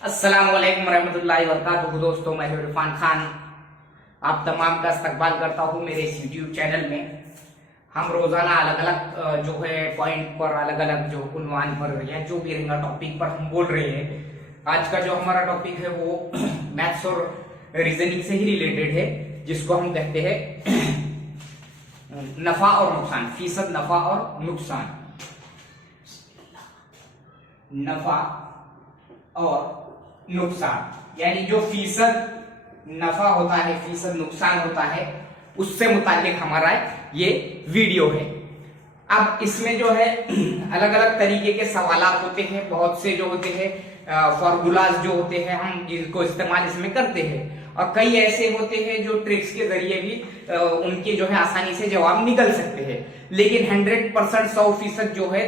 अस्सलामुअलैकुम रहमतुल्लाहि व बरकातुहू। दोस्तों, मैं इरफान खान आप तमाम का इस्तकबाल करता हूँ मेरे इस यूट्यूब चैनल में। हम रोजाना अलग अलग जो है पॉइंट पर, अलग अलग जो उन्वान पर या जो भी रहेगा टॉपिक पर हम बोल रहे हैं। आज का जो हमारा टॉपिक है वो मैथ्स और रीजनिंग से ही रिलेटेड है, जिसको हम कहते हैं नफा और नुकसान, फीसद नफा और नुकसान। नफा और नुकसान यानी जो फीसद नफा होता है, फीसद नुकसान होता है, उससे मुताल्लिक हमारा ये वीडियो है। अब इसमें जो है अलग अलग तरीके के सवालात होते हैं, बहुत से जो होते हैं फॉर्मूलाज जो होते हैं हम जिनको इस्तेमाल इसमें करते हैं, और कई ऐसे होते हैं जो ट्रिक्स के जरिए भी उनके जो है आसानी से जवाब निकल सकते हैं। लेकिन 100% 100% जो है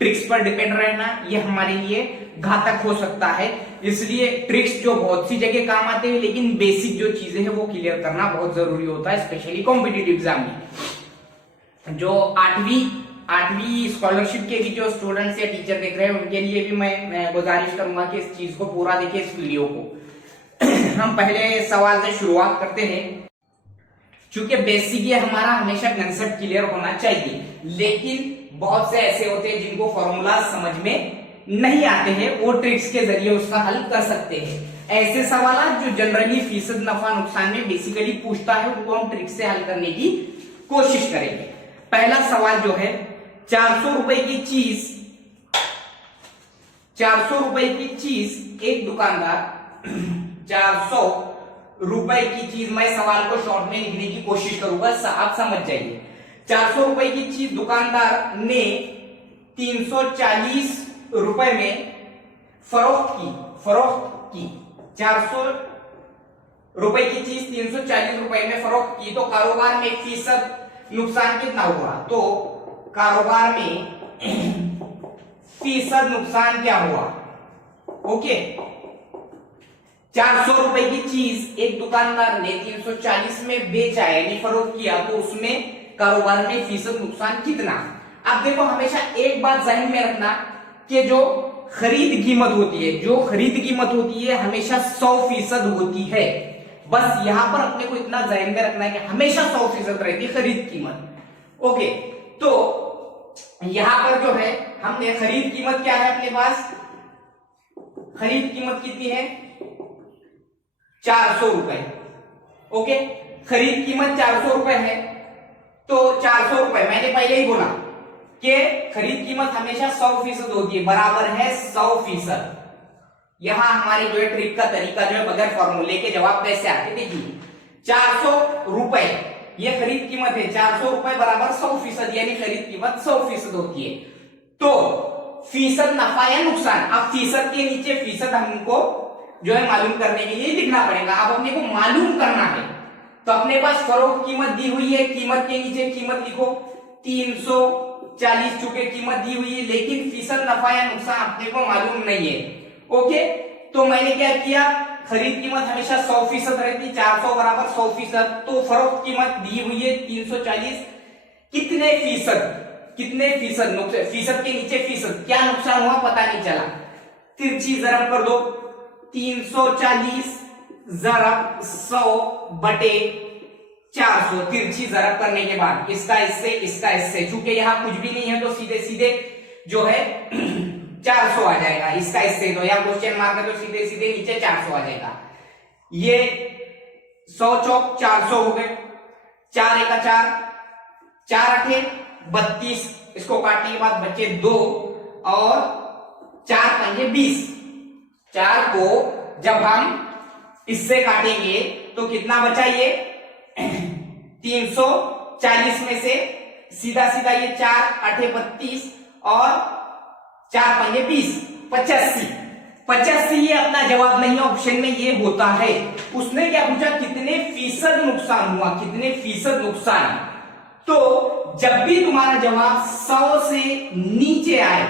ट्रिक्स पर डिपेंड रहना ये हमारे लिए घातक हो सकता है। इसलिए ट्रिक्स जो बहुत सी जगह काम आते हैं, लेकिन बेसिक जो चीजें हैं वो क्लियर करना बहुत जरूरी होता है, स्पेशली कॉम्पिटिटिव एग्जाम में। जो आठवीं स्कॉलरशिप के भी जो स्टूडेंट्स या टीचर देख रहे हैं उनके लिए भी मैं गुजारिश करूंगा कि इस चीज को पूरा देखें, इस वीडियो को। हम पहले सवाल से शुरुआत करते हैं। चूंकि बेसिक ये हमारा हमेशा कंसेप्ट क्लियर होना चाहिए, लेकिन बहुत से ऐसे होते हैं जिनको फॉर्मूला समझ में नहीं आते हैं, वो ट्रिक्स के जरिए उसका हल कर सकते हैं। ऐसे सवाल जो जनरली फीसद नफा नुकसान में बेसिकली पूछता है, उनको हम ट्रिक्स से हल करने की कोशिश करेंगे। पहला सवाल जो है 400 रुपए की चीज, 400 रुपए की चीज एक दुकानदार 400 रुपए की चीज, मैं सवाल को शॉर्ट में लिखने की कोशिश करूंगा, आप समझ जाइए। 400 रुपए की चीज दुकानदार ने 340 रुपए में फरोख्त की। 400 रुपए की चीज 340 रुपए में फरोख्त की, तो कारोबार में फीसद नुकसान कितना हुआ? तो कारोबार में फीसद नुकसान क्या हुआ? ओके, 400 रुपए की चीज एक दुकानदार ने 340 में बेचा यानी फरोख्त किया, तो उसमें कारोबार में फीसद नुकसान कितना? अब देखो, हमेशा एक बात ज़हन में रखना कि जो खरीद कीमत होती है, जो खरीद कीमत होती है हमेशा 100% होती है। बस यहां पर अपने को इतना ज़हन में रखना है कि हमेशा 100% रहती है खरीद कीमत। ओके, तो यहां पर जो है हमने खरीद कीमत क्या है अपने पास? खरीद कीमत कितनी है? 400 रुपए। ओके, खरीद कीमत 400 रुपए है, तो 400 रुपए मैंने पहले ही बोला कि खरीद कीमत हमेशा 100% होती है, बराबर है 100%। यहां हमारे जो है ट्रिक का तरीका जो है बगैर फॉर्मूले के जवाब कैसे आते, देखिए 400 रुपए ये खरीद कीमत है, 400 रुपए बराबर 100%, यानी खरीद कीमत 100% होती है। तो फीसद नफा या नुकसान, अब फीसद के नीचे फीसद हमको जो है मालूम करने के लिए लिखना पड़ेगा। अब अपने को मालूम करना है, तो अपने पास फरोख्त कीमत दी हुई है, कीमत के नीचे कीमत लिखो 340, चूंकि कीमत दी हुई है, लेकिन फीसद नफा या नुकसान अपने को मालूम नहीं है। ओके, तो मैंने क्या किया, खरीद कीमत हमेशा 100% रहती, 400 बराबर 100%, तो फरोख्त कीमत दी हुई है 340, कितने फीसद, कितने फीसद नुकसान, फीसद के नीचे फीसद, क्या नुकसान हुआ पता नहीं चला। तिरछी जरब कर दो, 340 जरब 100 बटे 400, तिरछी जरब करने के बाद इसका इससे, इसका इससे, चूंकि यहां कुछ भी नहीं है तो सीधे सीधे जो है 400 आ जाएगा, इसका इससे, तो यहां क्वेश्चन मार्क है तो सीधे सीधे नीचे 400 आ जाएगा। ये 100 चौक 400 हो गए, 4 एका 4, 4 अठे 32, इसको काटने के बाद बचे 2 और 4 पंजे 20। 4 को जब हम इससे काटेंगे तो कितना बचा? ये 340 में से सीधा सीधा ये 4 अठे 32 और 4 पंजे 20, 85 ये अपना जवाब नहीं है, ऑप्शन में ये होता है। उसने क्या पूछा, कितने फीसद नुकसान हुआ, कितने फीसद नुकसान। तो जब भी तुम्हारा जवाब 100 से नीचे आए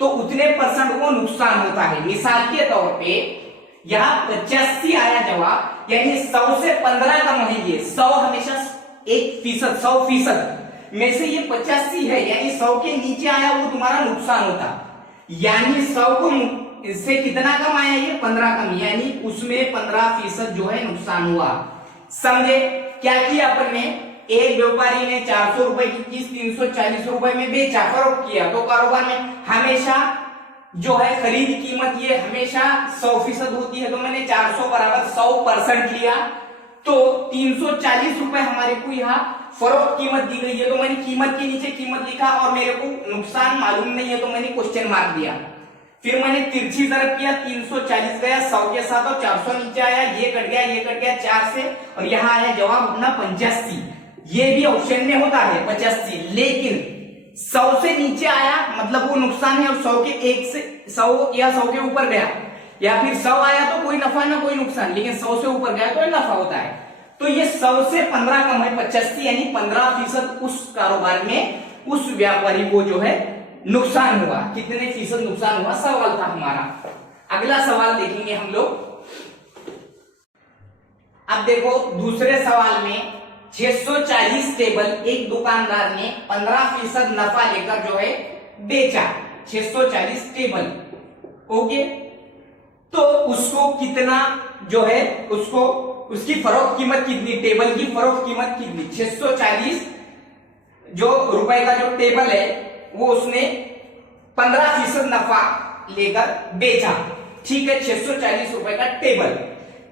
तो उतने परसेंट वो नुकसान होता है। मिसाल के तौर पे यहां 85 आया जवाब, यानी 100 से 15 कम है, ये 100 हमेशा 1%, 100% में से ये 85 है, यानी 100 के नीचे आया वो तुम्हारा नुकसान होता। यानी 100 को इससे कितना कम आया, ये 15 कम, यानी उसमें 15% जो है नुकसान हुआ। समझे क्या किया अपन ने, एक व्यापारी ने 400 रुपए की चीज 340 रुपए में बेचा, फरोख्त किया। तो कारोबार में हमेशा जो है खरीद कीमत ये हमेशा 100% होती है, तो मैंने 400 बराबर 100% लिया, तो 340 रुपए हमारे को यहाँ फरोख्त कीमत दी गई है, तो मैंने कीमत के नीचे कीमत लिखा और मेरे को नुकसान मालूम नहीं है तो मैंने क्वेश्चन मार्क दिया। फिर मैंने तिरछी ज़रब किया, 340 गया 100 के साथ और 400 नीचे आया, ये कट गया 4 से, और यहाँ आया जवाब अपना 85। ये भी ऑप्शन में होता है 85, लेकिन 100 से नीचे आया मतलब वो नुकसान है, और 100 के एक से 100 या 100 के ऊपर गया, या फिर 100 आया तो कोई नफा ना कोई नुकसान, लेकिन 100 से ऊपर गया तो नफा होता है। तो ये 100 से 15 कम है 85, यानी 15% उस कारोबार में उस व्यापारी को जो है नुकसान हुआ। कितने फीसद नुकसान हुआ, सवाल था हमारा। अगला सवाल देखेंगे हम लोग। अब देखो दूसरे सवाल में 640 टेबल एक दुकानदार ने 15% नफा लेकर जो है बेचा, 640 टेबल, ओके। तो उसको कितना जो है, उसको उसकी फरोख्त कीमत कितनी, टेबल की फरोख्त कीमत कितनी, 640 जो रुपए का जो टेबल है वो उसने 15% नफा लेकर बेचा, ठीक है। 640 रुपए का टेबल,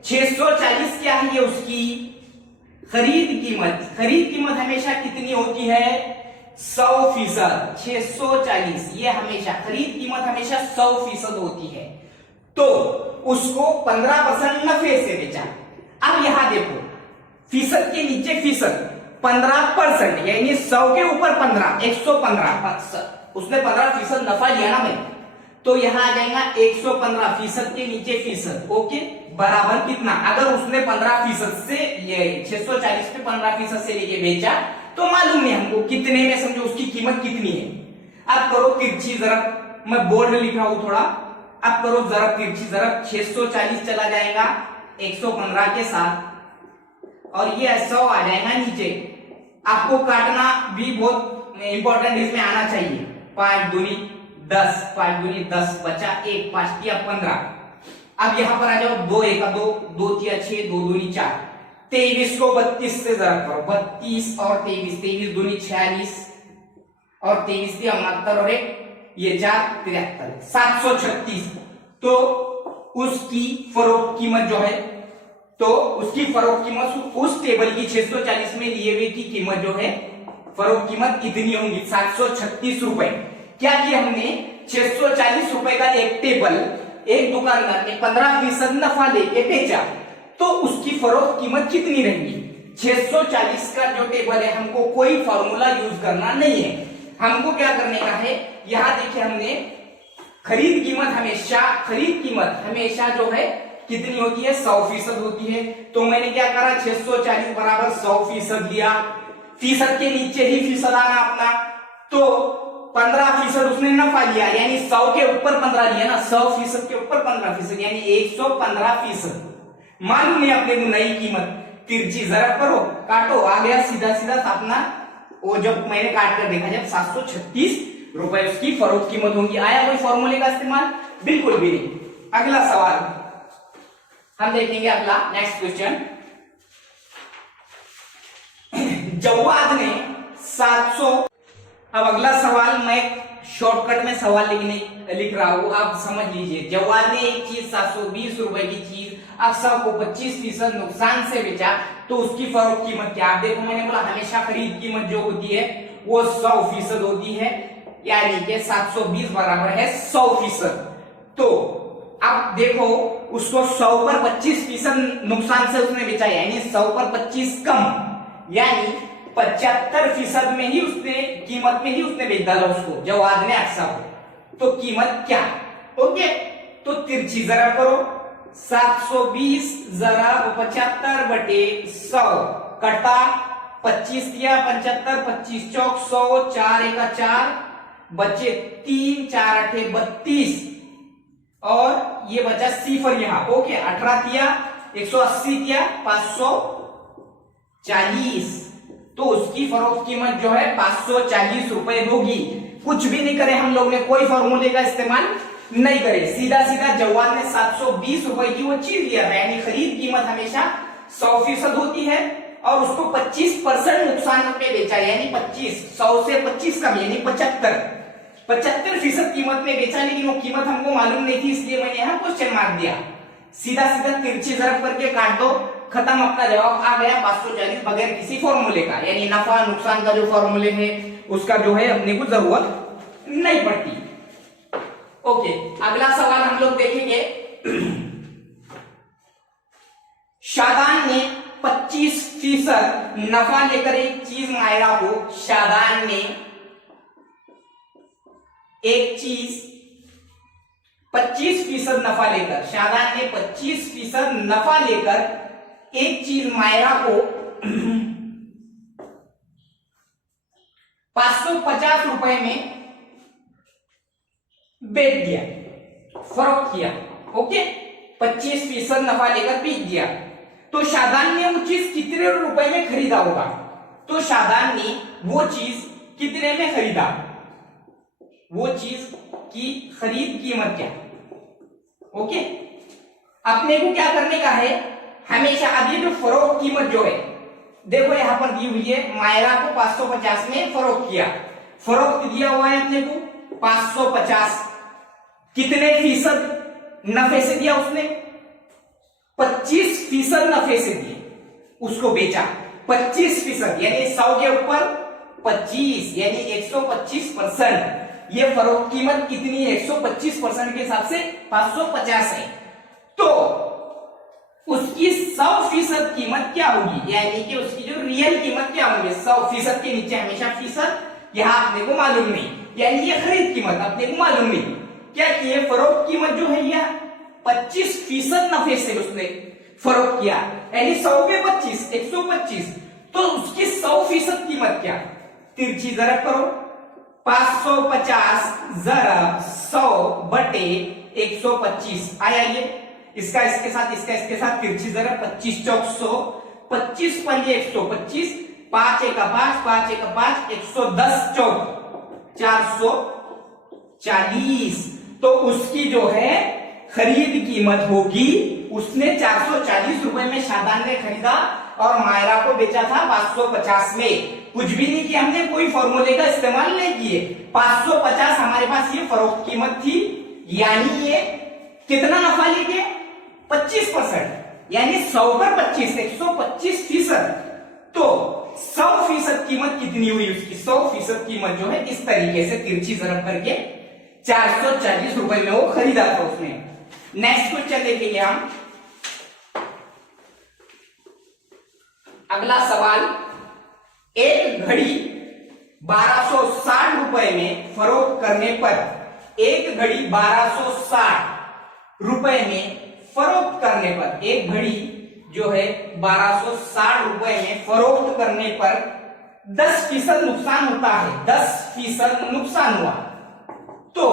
640 क्या है, ये उसकी खरीद कीमत। खरीद कीमत हमेशा कितनी होती है, 100%। 640 ये हमेशा खरीद कीमत हमेशा 100% होती है, तो उसको 15% नफे से बेचा। अब यहां देखो फीसद के नीचे फीसद 15%, यानी 100 के ऊपर 15, 115, उसने 15% नफा लिया ना भाई, तो यहां आ जाएगा 115 फीसद के नीचे फीसद, ओके, बराबर कितना। अगर उसने 15% से ये 640 पे 15% से लेके बेचा तो मालूम नहीं हमको कितने में, समझो उसकी कीमत कितनी है। अब करो तिरछी ज़रब, मैं बोर्ड में लिख रहा हूं थोड़ा, अब करो ज़रब तिरछी ज़रब, 640 चला जाएगा 115 के साथ, और ये 100 आ जाएगा नीचे। आपको काटना भी बहुत इंपॉर्टेंट इसमें आना चाहिए। 5 दूनी 10, 5 दूनी 10, बचा 1, 5 किया 15। अब यहां पर आ जाओ, 2 1 2, 2 किया 6, 2 दूनी 4, 23 को 32 से ज़रब करो, 32 और 23, 23 दूनी 46 और 23 दिया 69 और 1 ये 4 73, 736। तो उसकी फरोख्त कीमत जो है, तो उसकी फरोख्त कीमत उस टेबल की 640 में लिए हुए की कीमत जो है फरोख्त कीमत इतनी होंगी 736 रुपए। क्या किया हमने, 640 रुपए का एक टेबल एक दुकानदार ने 15% नफा लेके बेचा, तो उसकी फरोख्त कीमत कितनी रहेगी। 640 का जो टेबल है हमको कोई फॉर्मूला यूज करना नहीं है, हमको क्या करने का है, यहां देखिए हमने खरीद कीमत हमेशा जो है कितनी होती है, 100% होती है। तो मैंने क्या करा, 640 बराबर 100% लिया, फीसद के नीचे ही फीसद आना अपना, तो 15% उसने नफा लिया, यानी 100 के ऊपर 15 लिया ना, 100% के ऊपर 15%, यानी 115%। मालूम नहीं अपने को नई कीमत, तिरछी ज़रब करो, काटो, आ गया सीधा सीधा अपना, वो जब मैंने काट कर देखा जब 736 रुपए उसकी फरोख्त कीमत होगी। आया कोई फॉर्मूले का इस्तेमाल, बिल्कुल भी नहीं। अगला सवाल हम देखेंगे, अगला नेक्स्ट क्वेश्चन। जवाद ने 700, अब अगला सवाल मैं शॉर्टकट में सवाल लिख रहा हूं, आप समझ लीजिए। जवाद ने एक चीज 720 रुपए की चीज अक्सर को 25% नुकसान से बेचा, तो उसकी फरोख्त कीमत क्या। आप देखो मैंने बोला हमेशा खरीद कीमत जो होती है वो 100% होती है, यानी कि 720 बराबर है 100%। तो अब देखो उसको 100 पर 25% नुकसान से उसने बेचा, यानी 100 पर 25 कम, यानी 75% में ही उसने कीमत में ही उसने बेच डाला उसको, जवाद ने अक्सर। तो कीमत क्या, ओके। तो तिरछी ज़रब करो, 720 ज़रब 75 बटे 100, कटा 25 दिया 75, 25 चौक 100, 4 1 4, बचे 3 4 8 32, और ये बचा सिफर यहाँ, ओके। 18 दिया 180 दिया 540, तो उसकी फरोख्त कीमत जो है 540 रुपए होगी। कुछ भी नहीं करे हम लोग ने, कोई फॉर्मूले का इस्तेमाल नहीं करे। सीधा सीधा जवान ने 720 रुपए की वो चीज लिया था, यानी खरीद कीमत हमेशा 100% होती है और उसको 25% नुकसान में बेचा, यानी 100 से 25 कम यानी 75% कीमत में बेचा, लेकिन वो कीमत हमको मालूम नहीं थी, इसलिए मैंने यहाँ क्वेश्चन मार्क दिया। सीधा सीधा तिरछी ज़रब करके काट दो, खत्म, अपना जवाब आ गया 540 बगैर किसी फॉर्मूले का, यानी नफा नुकसान का जो फॉर्मूले है उसका जो है अपने को जरूरत नहीं पड़ती। ओके, अगला सवाल हम लोग देखेंगे। शादान ने 25% नफा लेकर एक चीज मायरा को, शादान ने एक चीज 25% नफा लेकर, शादान ने 25% नफा लेकर एक चीज मायरा को 550 रुपए में बेच दिया, फरोख्त किया। ओके, 25% नफा लेकर बेच दिया। तो शादान ने वो चीज कितने रुपए में खरीदा होगा? तो शादान ने वो चीज कितने में खरीदा, वो चीज की खरीद कीमत क्या? ओके, अपने को क्या करने का है हमेशा, अब ये जो फरोख्त कीमत जो है देखो यहां पर दी हुई है, मायरा को 550 में फरोख्त किया, फरोख्त दिया हुआ है अपने को 550, कितने फीसद नफे से दिया उसने? 25% नफे से दिए, उसको बेचा 25%, यानी 100 के ऊपर 25 यानी 125%। ये फरोख्त कीमत कितनी है? 125% के हिसाब से 550 है। तो उसकी 100% कीमत क्या होगी, यानी कि उसकी जो रियल कीमत क्या होगी? 100% के नीचे हमेशा फीसद, यहां अपने को मालूम नहीं, यानी ये खरीद कीमत अपने को मालूम नहीं। क्या किए, फरोख्त कीमत जो है यह 25% नफे से उसने फरोख्त किया, यानी 100 पे 25 125। तो उसकी 100% कीमत क्या? तिरछी ज़रब करो, 550 ज़रब 100 बटे 125 आया ये, इसका इसके साथ, इसका इसके साथ तिरछी ज़रब 25 चौक 100, 25 पंजे 125, 5 एक 5, 5 एक 5, 110 चौक 440। तो उसकी जो है खरीद कीमत होगी, उसने 440 रुपए में शादान ने खरीदा और मायरा को बेचा था 550 में। कुछ भी नहीं किया हमने, कोई फॉर्मूले का इस्तेमाल नहीं किए, 550 हमारे पास ये फरोख्त कीमत थी, यानी ये कितना नफा लेके 25%, यानी 100 पर 25 125%। तो 100% कीमत कितनी हुई उसकी? 100% कीमत जो है इस तरीके से तिरछी ज़रब करके 440 रुपए में वो खरीदा था उसने। नेक्स्ट क्वेश्चन देखेंगे हम। अगला सवाल, एक घड़ी 1260 रुपए में फरोख्त करने पर, एक घड़ी 1260 रुपए में फरोख्त करने पर, एक घड़ी जो है 1260 रुपए में फरोख्त करने पर 10% नुकसान होता है, 10% नुकसान हुआ, तो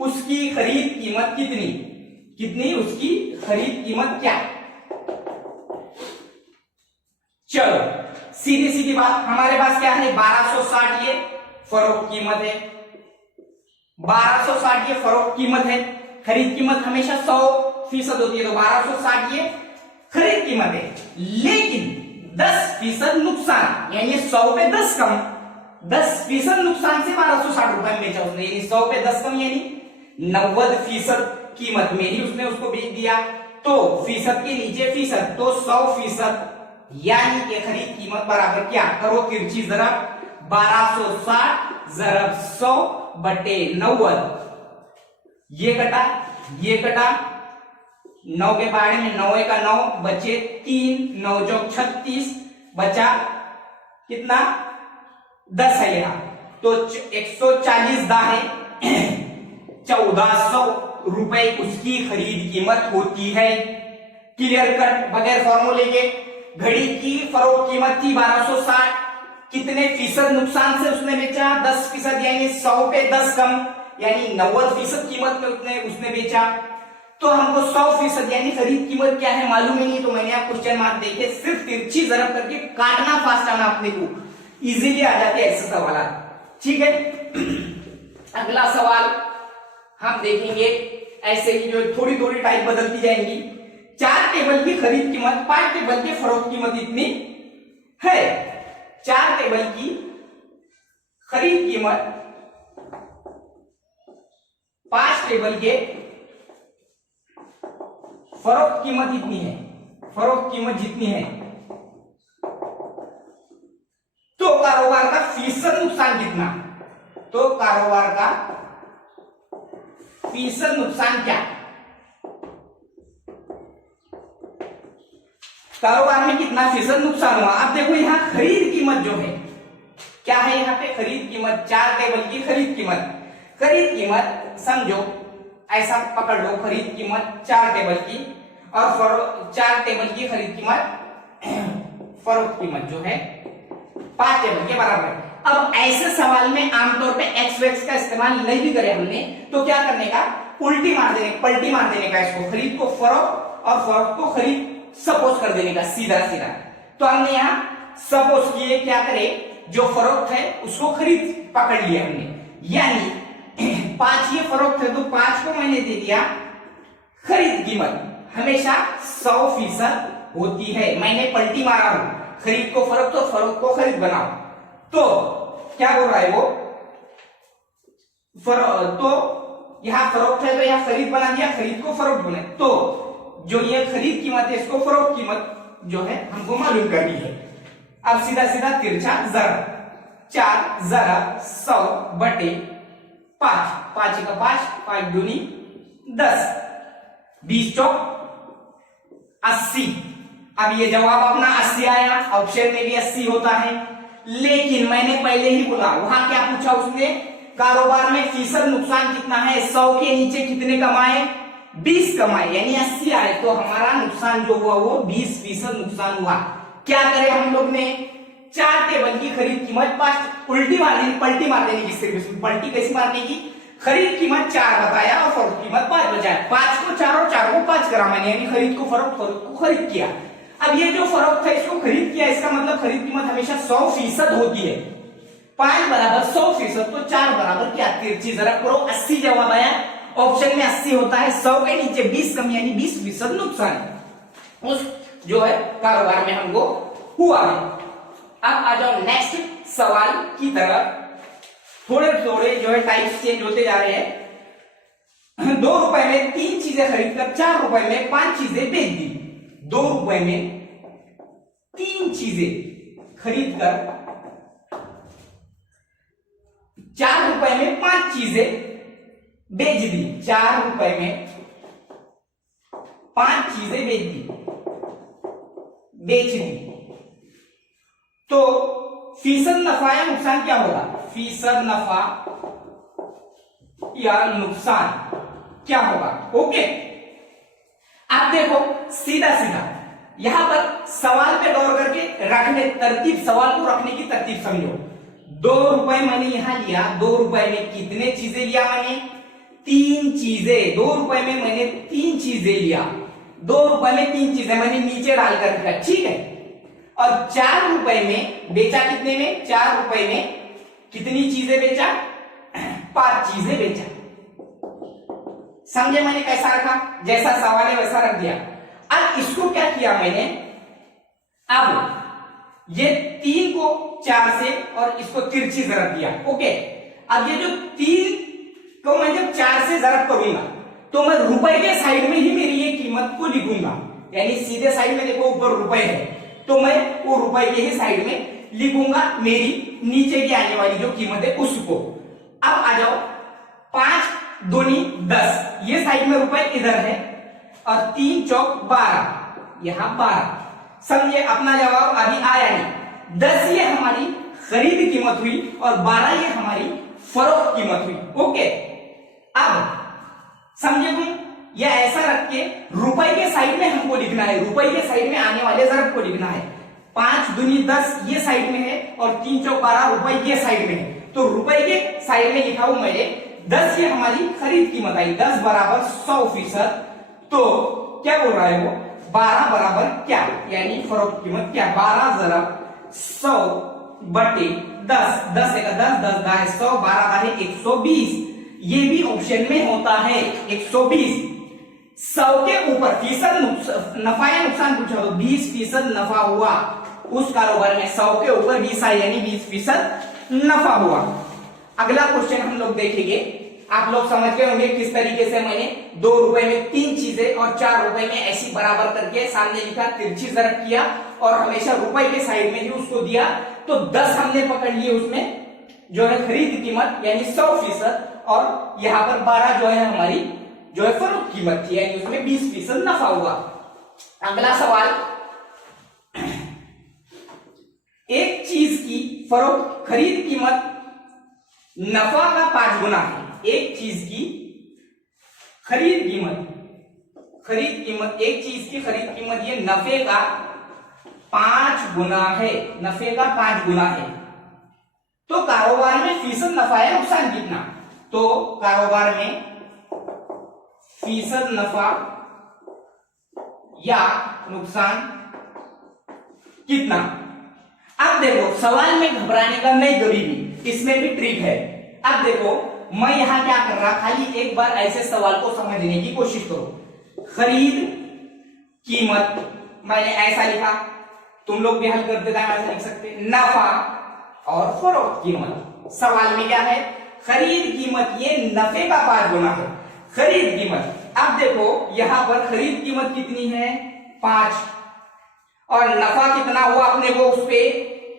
उसकी खरीद कीमत कितनी? कितनी उसकी खरीद कीमत क्या? चलो सीधी सीधी बात, हमारे पास क्या है 1260 ये फरोख्त कीमत है, 1260 ये फरोख्त कीमत है, खरीद कीमत हमेशा 100% होती है, तो 1260 ये खरीद कीमत है, लेकिन 10% नुकसान, यानी 100 पे 10 कम, 10% नुकसान से 1260 रुपए में बेचा उसने, यानी 100 पे 10 कम, यानी 90% कीमत में ही उसने उसको बेच दिया। तो फीसद के नीचे फीसद, तो 100%, यानी कि खरीद कीमत बराबर क्या? करो तिरछी ज़रब, 1260 ज़रब 100 बटे 90, ये कटा ये कटा, 9 के बारे में 9 का 9 बचे 3, 9 चौक 36, बचा कितना? 10 है यहाँ, तो 140 दाहे 1400 रुपए उसकी खरीद कीमत होती है। क्लियर कट, बगैर फॉर्मूले के। घड़ी की फरोख्त कीमत थी 1260, कितने फीसद नुकसान से उसने बेचा? 10%, यानी 100 पे 10 कम, यानी 90% कीमत में उसने बेचा। तो हमको 100% यानी खरीद कीमत क्या है मालूम ही नहीं, तो मैंने आप क्वेश्चन मार्क देके सिर्फ तिरछी ज़रब करके काटना फास्ट आना, अपने को इजीली आ जाते हैं ऐसे सवाल। ठीक है, अगला सवाल हम देखेंगे ऐसे ही जो थोड़ी थोड़ी टाइप बदलती जाएंगी। 4 टेबल की खरीद कीमत 5 टेबल की फरोख्त कीमत इतनी है। 4 टेबल की खरीद कीमत 5 टेबल के फरोख्त कीमत इतनी है, फरोख्त कीमत जितनी है, तो कारोबार का फीसद नुकसान कितना? तो कारोबार का फीसद नुकसान क्या? कारोबार में कितना फीसद नुकसान हुआ? अब देखो यहां खरीद कीमत जो है क्या है, यहां पे खरीद कीमत 4 टेबल की खरीद कीमत, खरीद कीमत समझो ऐसा पकड़ लो, खरीद कीमत 4 टेबल की और 4 टेबल की खरीद कीमत फरोख्त कीमत जो है 5 टेबल के बराबर है। अब ऐसे सवाल में आमतौर पे एक्स वैक्स का इस्तेमाल नहीं भी करे हमने, तो क्या करने का, उल्टी मार देने, पलटी मार देने का, इसको खरीद को फरोख्त और फरोख्त को खरीद सपोज कर देने का सीधा सीधा। तो हमने यहां सपोज किए, क्या करे, जो फरोख्त है उसको खरीद पकड़ लिया हमने, यानी 5 ये फरोख्त है तो 5 को मैंने दे दिया खरीद कीमत, हमेशा 100% होती है। मैंने पलटी मारा हूं, खरीद को फरोख्त और फरोख्त को खरीद बनाओ, तो क्या बोल रहा है वो, तो यहां फरोख्त है तो यहां खरीद बना दिया, खरीद को फरोख्त बने, तो जो ये खरीद कीमत है इसको फरोख्त कीमत जो है हमको मालूम करनी है। अब सीधा सीधा तिरछा जरा, 4 जरा 100 बटे 5, 5 का 5, 5 दूनी 10, 20 चौक 80। अब ये जवाब अपना 80 आया, ऑप्शन में भी 80 होता है, लेकिन मैंने पहले ही बोला, वहां क्या पूछा उसने, कारोबार में फीसद नुकसान कितना है, 100 के नीचे कितने कमाए, 20 कमाए, यानी 80 आए, तो हमारा नुकसान जो हुआ वो 20% नुकसान हुआ। क्या करें हम लोग ने, 4 टेबल की खरीद कीमत 5, उल्टी मार देनी, पलटी मार देनी, किससे पलटी कैसी मारने की, खरीद कीमत 4 बताया और फरोख्त कीमत 5 बचाया, 5 को 4 और 4 को 5 करा मैंने, यानी खरीद को फरोख्त, फरोख्त को खरीद किया। अब ये जो फरोख्त है इसको खरीद किया, इसका मतलब खरीद कीमत हमेशा 100% होती है, 5 बराबर 100%, तो 4 बराबर क्या, तिरछी जरा करो, 80 जवाब आया, ऑप्शन में 80 होता है, 100 के नीचे 20 कम, यानी 20% नुकसान उस जो है कारोबार में हमको हुआ है। अब आ जाओ नेक्स्ट सवाल की तरफ, थोड़े थोड़े जो है टाइप्स चेंज होते जा रहे हैं। 2 रुपए में 3 चीजें खरीदकर 4 रुपए में 5 चीजें बेच दी। 2 रुपए में 3 चीजें खरीदकर 4 रुपए में 5 चीजें बेच दी, 4 रुपए में 5 चीजें बेच दी, तो फीसद नफा या नुकसान क्या होगा, फीसद नफा या नुकसान क्या होगा, ओके। अब देखो सीधा सीधा यहां पर सवाल पे गौर करके रखने, तरतीब, सवाल को रखने की तरतीब समझो। 2 रुपए मैंने यहां लिया, 2 रुपए में कितने चीजें लिया मैंने, 3 चीजें, 2 रुपए में मैंने 3 चीजें लिया, 2 रुपए में 3 चीजें मैंने नीचे डालकर रखा, ठीक है। और 4 रुपए में बेचा, कितने में, 4 रुपए में कितनी चीजें बेचा, 5 चीजें बेचा। समझे मैंने कैसा रखा, जैसा सवाल है वैसा रख दिया। अब इसको क्या किया मैंने, अब ये 3 को 4 से और इसको तिरछी जरब दिया, ओके। अब ये जो 3 को मैं जब 4 से जरब करूंगा तो मैं रुपए के साइड में ही मेरी ये कीमत को लिखूंगा, यानी सीधे साइड में देखो ऊपर रुपए है तो मैं वो रुपए के ही साइड में लिखूंगा, मेरी नीचे की आने वाली जो कीमत है उसको। अब आ जाओ, 5 दूनी 10, ये साइड में रुपए इधर है, और 3 चौक 12, यहां 12। समझे, अपना जवाब अभी आया नहीं। 10 ये हमारी खरीद कीमत हुई और 12 ये हमारी फरोख्त कीमत हुई, ओके। अब समझे तुम, यह ऐसा रख के रुपए के साइड में हमको लिखना है, रुपए के साइड में आने वाले ज़रब को लिखना है। 5 दूनी 10 ये साइड में है और 3 चौक 12 रुपए ये साइड में है, तो रुपए के साइड में लिखा हूं मैंने 10 ये हमारी खरीद कीमत आई, 10 बराबर 100%, तो क्या बोल रहा है वो, 12 बराबर क्या, यानी फरोख्त कीमत क्या, 12 ज़रब 100 बटे 10, 10 है 10, 10 10 100, 12 है 120, ये भी ऑप्शन में होता है 120। 100 के ऊपर फीसद नफा या नुकसान पूछा तो 20% नफा हुआ उस कारोबार में। 100 के ऊपर 20 आए यानी 20% नफा हुआ। अगला क्वेश्चन हम लोग देखेंगे। आप लोग समझ गए होंगे किस तरीके से मैंने 2 रुपए में 3 चीजें और 4 रुपए में ऐसी बराबर करके सामने लिखा, तिरछी ज़रब किया और हमेशा रुपए के साइड में ही उसको दिया। तो 10 हमने पकड़ लिए उसमें जो है खरीद कीमत यानी 100%, और यहां पर 12 जो है हमारी जो है फरोख्त कीमत थी यानी उसमें 20% नफा हुआ। अगला सवाल, एक चीज की फरोख्त खरीद कीमत नफा का 5 गुना है। एक चीज की खरीद कीमत एक चीज की खरीद कीमत ये नफे का 5 गुना है, नफे का 5 गुना है। तो कारोबार में फीसद नफा या नुकसान कितना? तो कारोबार में फीसद नफा या नुकसान कितना? अब देखो सवाल में घबराने का नहीं कभी भी, इसमें भी ट्रिक है। अब देखो मैं यहां क्या कर रहा, खाली एक बार ऐसे सवाल को समझने की कोशिश करो। खरीद कीमत मैंने ऐसा लिखा, तुम लोग भी हल करते टाइम ऐसा लिख सकते। नफा और फरोख्त कीमत, सवाल में क्या है? खरीद कीमत ये नफे का 5 गुना है। खरीद कीमत, अब देखो यहां पर खरीद कीमत कितनी है? 5, और नफा कितना हुआ अपने को उस पे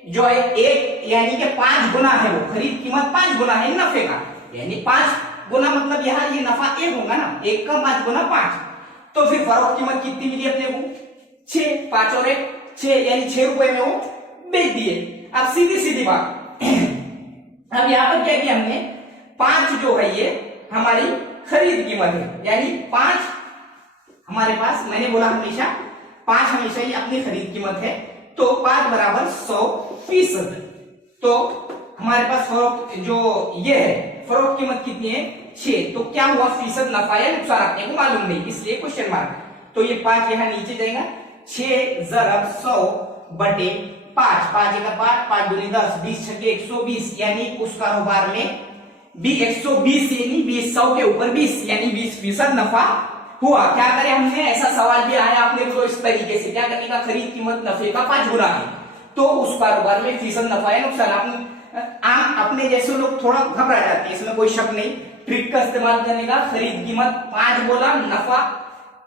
जो है 1 यानी कि 5 गुना है। वो खरीद कीमत 5 गुना है नफे का, यानी 5 गुना मतलब यहाँ ये नफा 1 होगा ना, 1 का 5 गुना 5। तो फिर फरोख्त कीमत कितनी मिली अपने को? 6, 5 और 1 6 यानी 6 रुपए में वो बेच दिए। अब सीधी सीधी बात अब यहां पर क्या किया हमने? 5 जो है ये हमारी खरीद कीमत है, यानी 5 हमारे पास, मैंने बोला हमेशा 5 हमेशा ही अपनी खरीद कीमत है। तो 5 बराबर 100%। तो हमारे पास फरोख्त जो ये है फरोख्त कीमत कितनी है? 6। तो क्या हुआ? फीसद नफा या नुकसान अपने को मालूम नहीं, इसलिए क्वेश्चन मार्क। तो ये 5 यहां नीचे जाएगा। 6 ज़रब 100 बटे 5, 5 का 5, 5 दूनी 10, 20 छके 120 यानी उस कारोबार में 120 यानी 100 के ऊपर 20 यानी 20% नफा हुआ। क्या करें हमने? ऐसा सवाल भी आया आपने को इस तरीके से, क्या करने का? खरीद कीमत नफे का 5 गुना है, तो उस कारोबार में फीसद नफा या नुकसान। आम अपने जैसे लोग थोड़ा घबरा जाते हैं, इसमें कोई शक नहीं। ट्रिक का इस्तेमाल करने का, खरीद कीमत 5 बोला, नफा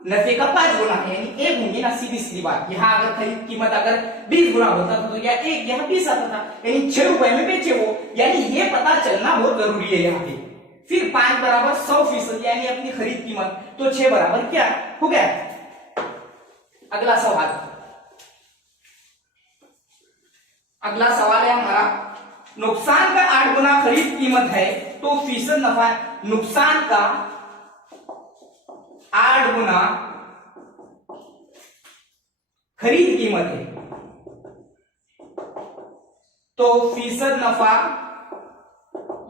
नफे का 5 गुना है यानी 1 होंगे ना, सीधी सीधी बात। यहाँ अगर खरीद कीमत अगर 20 गुना होता था तो क्या 1 यहाँ 20 आता था, यानी 6 रुपए में बेचे वो, यानी ये पता चलना बहुत जरूरी है यहाँ पे। फिर 5 बराबर 100% यानी अपनी खरीद कीमत, तो 6 बराबर क्या हो गया? अगला सवाल है हमारा, नुकसान का 8 गुना खरीद कीमत है तो फीसद नफा, नुकसान का 8 गुना खरीद कीमत है तो फीसद नफा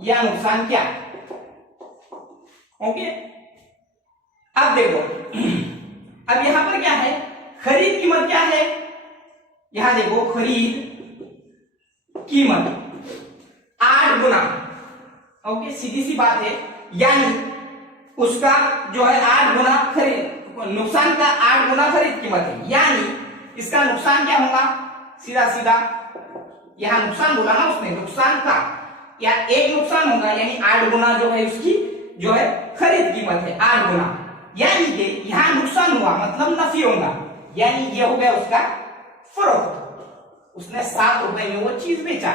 या नुकसान क्या? ओके, अब देखो अब यहां पर क्या है? खरीद कीमत क्या है? यहां देखो खरीद कीमत 8 गुना, ओके सीधी सी बात है, यानी उसका जो है 8 गुना खरीद, नुकसान का 8 गुना खरीद कीमत है, यानी इसका नुकसान क्या होगा? सीधा सीधा यहां नुकसान बोला ना उसने, नुकसान का या एक नुकसान होगा, यानी 8 गुना जो है उसकी जो है खरीद कीमत है 8 गुना, यानी कि यहां नुकसान हुआ मतलब नफी होगा, यानी ये हो गया उसका फरोख्त। उसने 7 रुपए में वो चीज बेचा,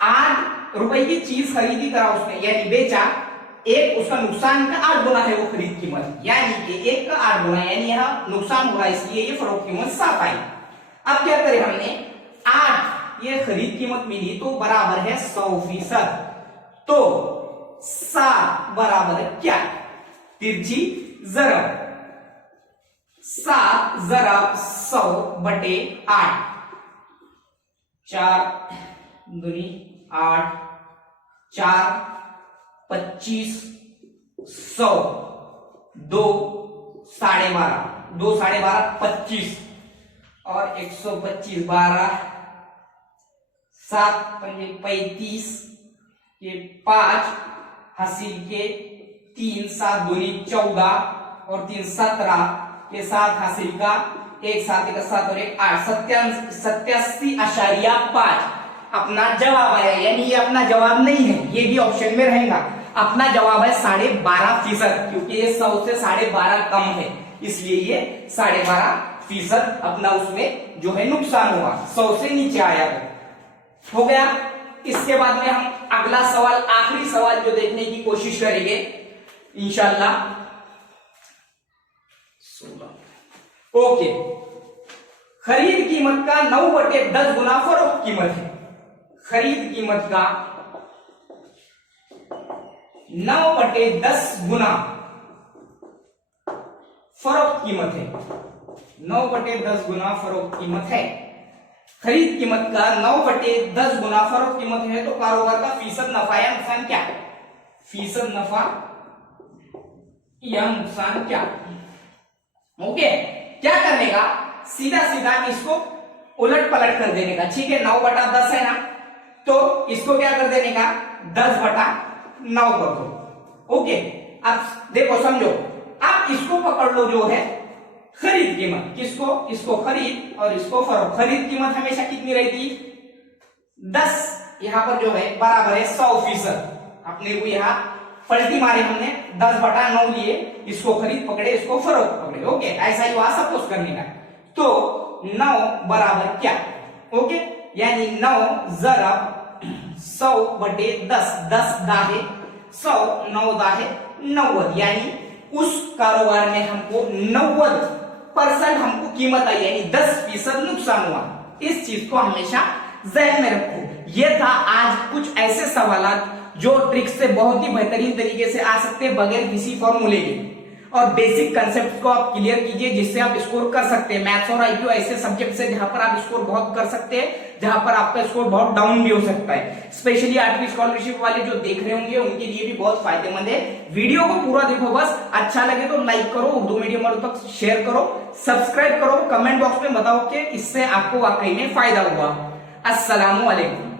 8 रुपए की चीज खरीदी करा उसने यानी बेचा, एक उसका नुकसान का 8 गुना है वो खरीद कीमत, यानी कि 1 का 8 गुना, यानी यहाँ नुकसान हुआ इसलिए ये फरोख्त कीमत 7 आई। अब क्या करें हमने? 8 ये खरीद कीमत मिली तो बराबर है 100%, तो 7 बराबर है क्या? तिरछी ज़रब, 7 ज़रब 100 बटे 8, 4 दूनी 8, 4 25 100, 2 12.5, 2 12.5 25 और 125 12, 7 35 ये 5 हासिल के 3 7 दूनी 14 और 3 17 के साथ हासिल का 1 7 1 7 और 1 8 87.5 अपना जवाब है। यानी ये अपना जवाब नहीं है, ये भी ऑप्शन में रहेगा। अपना जवाब है 12.5%, क्योंकि ये 100 से 12.5 कम है, इसलिए ये 12.5% अपना उसमें जो है नुकसान हुआ, 100 से नीचे आया हो गया। इसके बाद में हम अगला सवाल, आखिरी सवाल जो देखने की कोशिश करेंगे इंशाल्लाह। ओके, खरीद कीमत का 9/10 गुना फरोख्त कीमत है। खरीद कीमत का 9/10 गुना फरोख्त कीमत है। 9/10 गुना फरोख्त कीमत है। खरीद कीमत का 9/10 गुना फरोख्त कीमत है, तो कारोबार का फीसद नफा या नुकसान क्या? फीसद नफा या नुकसान क्या? ओके, क्या करने का, सीधा सीधा इसको उलट पलट कर देने का। ठीक है, 9/10 है ना, तो इसको क्या कर देने का, 10/9 कर दो। ओके, अब देखो समझो, आप इसको पकड़ लो जो है खरीद कीमत, किसको, इसको खरीद और इसको फरोख्त। खरीद कीमत हमेशा कितनी रहती, 10, यहां पर जो है बराबर है 100%। अपने को यहां पलटी मारे हमने, 10/9 लिए, इसको खरीद पकड़े, इसको फरोख्त पकड़े। ओके, ऐसा ही वहां सब कुछ करने का। तो 9 बराबर क्या, ओके, यानी 9 ज़रब 100/10, 10 दाहे 100, 9 दाहे 90, यानी उस कारोबार में हमको 90% हमको कीमत आई, यानी 10% नुकसान हुआ। इस चीज को हमेशा ज़हन में रखो। यह था आज कुछ ऐसे सवाल जो ट्रिक से बहुत ही बेहतरीन तरीके से आ सकते हैं बगैर किसी फॉर्मूले के, और बेसिक कंसेप्ट को आप क्लियर कीजिए जिससे आप स्कोर कर सकते हैं। मैथ्स और आईक्यू ऐसे सब्जेक्ट है जहां पर आप स्कोर बहुत कर सकते हैं, जहां पर आपका स्कोर बहुत डाउन भी हो सकता है। स्पेशली 8वीं स्कॉलरशिप वाले जो देख रहे होंगे उनके लिए भी बहुत फायदेमंद है। वीडियो को पूरा देखो, बस अच्छा लगे तो लाइक करो, उर्दू मीडियम वालों तक शेयर करो, सब्सक्राइब करो, कमेंट बॉक्स में बताओ कि इससे आपको वाकई में फायदा हुआ। अस्सलामु अलैकुम।